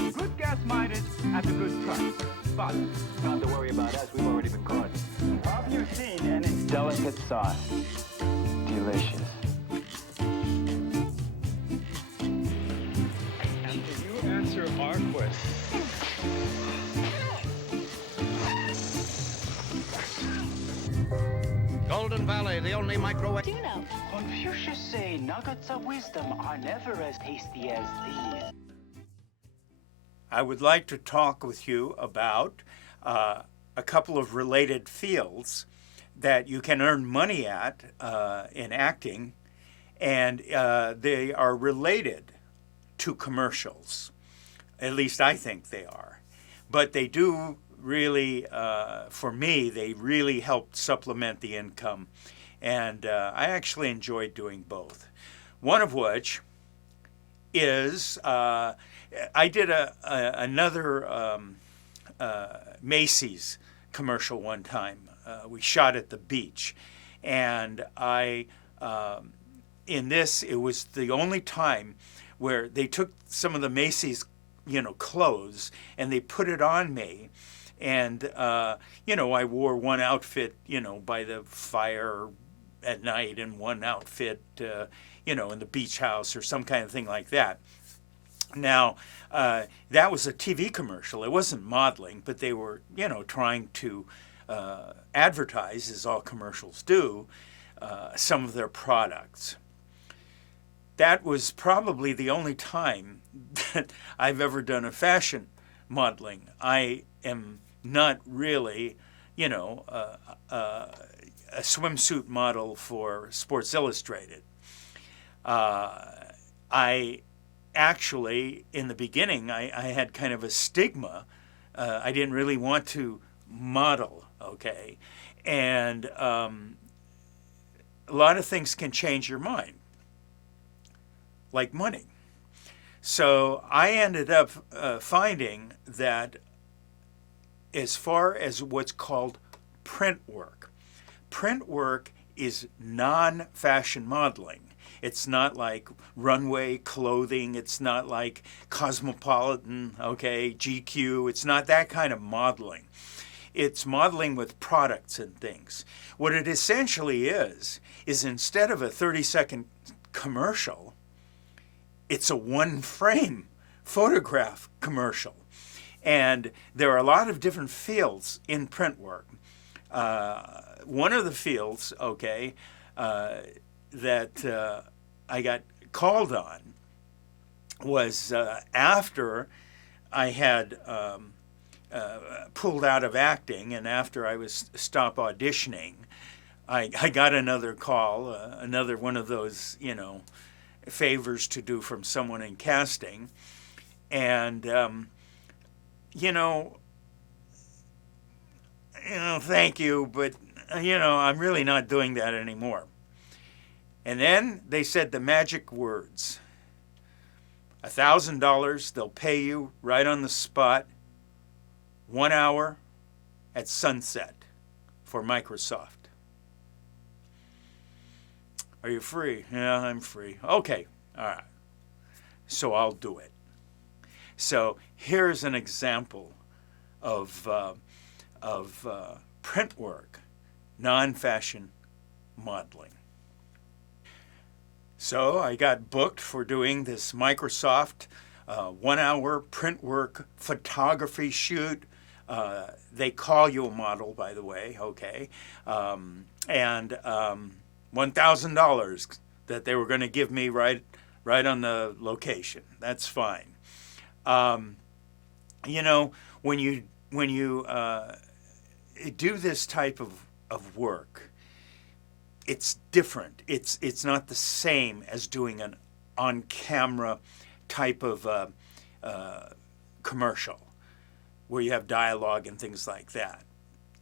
It's good gas mileage at a good price. But not to worry about us, we've already been caught. have you seen any Delicate sauce. Delicious. And can you answer our question? Golden Valley, the only microwave. Do you know? Confucius say nuggets of wisdom are never as tasty as these. I would like to talk with you about a couple of related fields that you can earn money at in acting, and they are related to commercials. At least I think they are. But they do really, for me, they really help supplement the income. And I actually enjoyed doing both. One of which is I did another Macy's commercial one time. We shot at the beach, and in this, it was the only time where they took some of the Macy's, clothes, and they put it on me, and I wore one outfit, by the fire at night, and one outfit, in the beach house or some kind of thing like that. Now, that was a TV commercial. It wasn't modeling, but they were, trying to advertise, as all commercials do, some of their products. That was probably the only time that I've ever done a fashion modeling. I am not really, a swimsuit model for Sports Illustrated. I actually, in the beginning, I had kind of a stigma. I didn't really want to model, okay? And a lot of things can change your mind, like money. So I ended up finding that as far as what's called print work is non-fashion modeling. It's not like runway clothing. It's not like Cosmopolitan, okay, GQ. It's not that kind of modeling. It's modeling with products and things. What it essentially is instead of a 30-second commercial, it's a one-frame photograph commercial. And there are a lot of different fields in print work. One of the fields, okay, that I got called on was after I had pulled out of acting and after I was stopped auditioning. I got another call, another one of those, favors to do from someone in casting. And, thank you, but, I'm really not doing that anymore. And then they said the magic words. $1,000, they'll pay you right on the spot, 1 hour at sunset for Microsoft. Are you free? Yeah, I'm free. Okay, all right. So I'll do it. So here's an example of print work, non-fashion modeling. So I got booked for doing this Microsoft 1 hour print work photography shoot. They call you a model, by the way, okay? And $1,000 that they were going to give me right on the location. That's fine. When you do this type of work, it's different. It's not the same as doing an on-camera type of commercial where you have dialogue and things like that.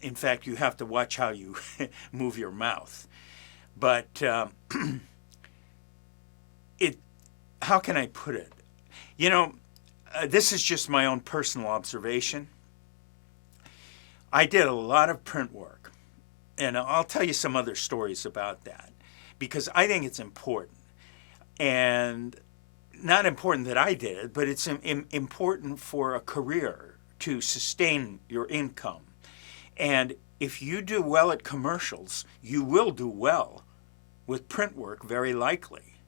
In fact, you have to watch how you move your mouth. But how can I put it? This is just my own personal observation. I did a lot of print work, and I'll tell you some other stories about that because I think it's important. And not important that I did it, but it's important for a career to sustain your income. And if you do well at commercials, you will do well with print work, very likely.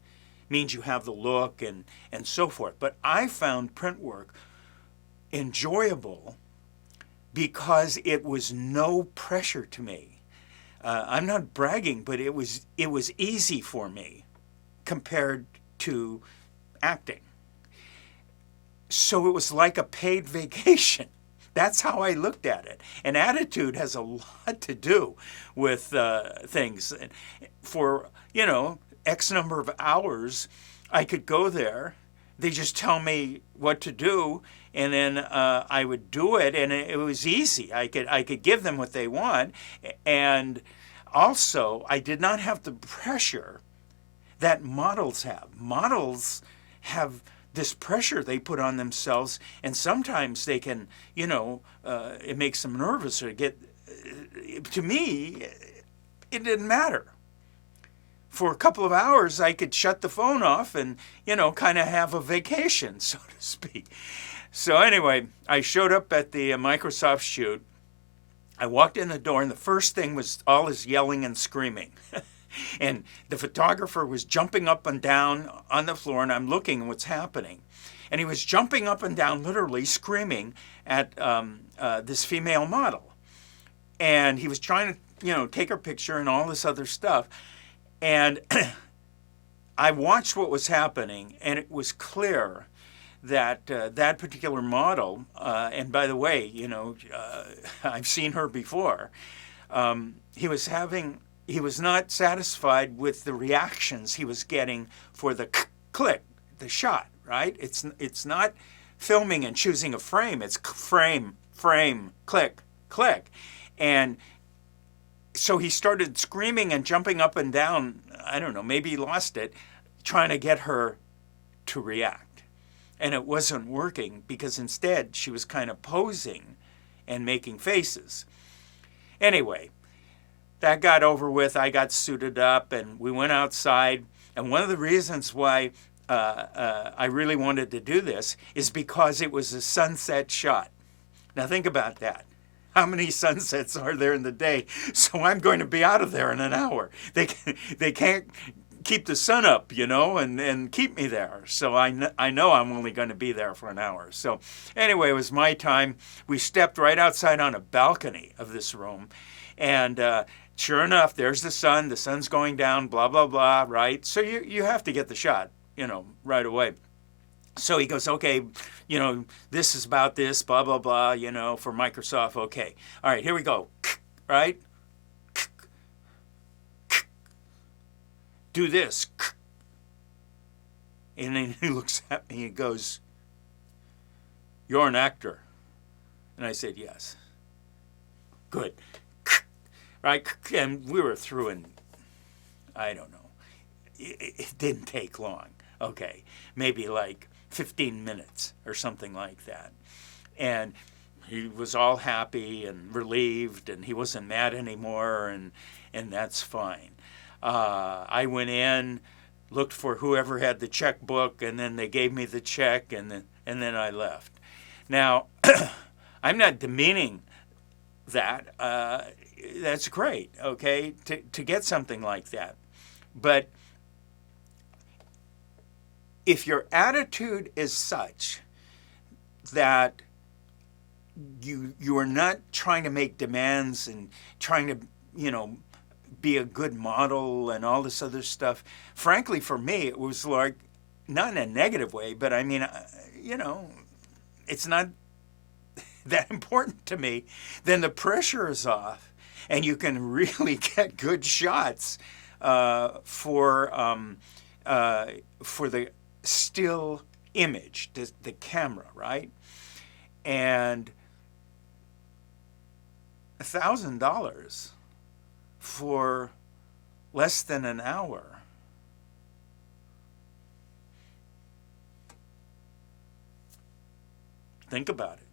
Means you have the look and so forth. But I found print work enjoyable because it was no pressure to me. I'm not bragging, but it was easy for me compared to acting. So it was like a paid vacation. That's how I looked at it. And attitude has a lot to do with things. For, X number of hours, I could go there. They just tell me what to do, and then I would do it, and it was easy. I could give them what they want. And also, I did not have the pressure that models have. Models have this pressure they put on themselves, and sometimes they can, it makes them nervous or to me, it didn't matter. For a couple of hours, I could shut the phone off and, kind of have a vacation, so to speak. So anyway, I showed up at the Microsoft shoot. I walked in the door, and the first thing was all this yelling and screaming. And the photographer was jumping up and down on the floor, and I'm looking at what's happening. And he was jumping up and down, literally screaming at this female model. And he was trying to, take her picture and all this other stuff. And I watched what was happening, and it was clear that that particular model, and by the way, I've seen her before, he was not satisfied with the reactions he was getting for the click, the shot, right? It's not filming and choosing a frame. It's frame, click, click. And so he started screaming and jumping up and down. I don't know, maybe he lost it, trying to get her to react. And it wasn't working because instead she was kind of posing and making faces. Anyway, that got over with. I got suited up and we went outside. And one of the reasons why I really wanted to do this is because it was a sunset shot. Now think about that. How many sunsets are there in the day? So I'm going to be out of there in an hour. They can't keep the sun up, and keep me there. So I know I'm only going to be there for an hour. So anyway, it was my time. We stepped right outside on a balcony of this room. And sure enough, there's the sun. The sun's going down, blah, blah, blah, right? So you have to get the shot, right away. So he goes, okay, this is about this, blah, blah, blah, for Microsoft. Okay. All right, here we go. Right? Do this. And then he looks at me and goes, you're an actor. And I said, yes. Good. Right? And we were through in, I don't know. It didn't take long. Okay. Maybe like 15 minutes or something like that. And he was all happy and relieved, and he wasn't mad anymore, and that's fine. I went in, looked for whoever had the checkbook, and then they gave me the check, and then I left. Now, I'm not demeaning that. That's great, okay, to get something like that. But if your attitude is such that you are not trying to make demands and trying to, be a good model and all this other stuff, frankly, for me, it was like, not in a negative way, but I mean, it's not that important to me, then the pressure is off and you can really get good shots for the still image, the camera, right? And $1,000 for less than an hour. Think about it.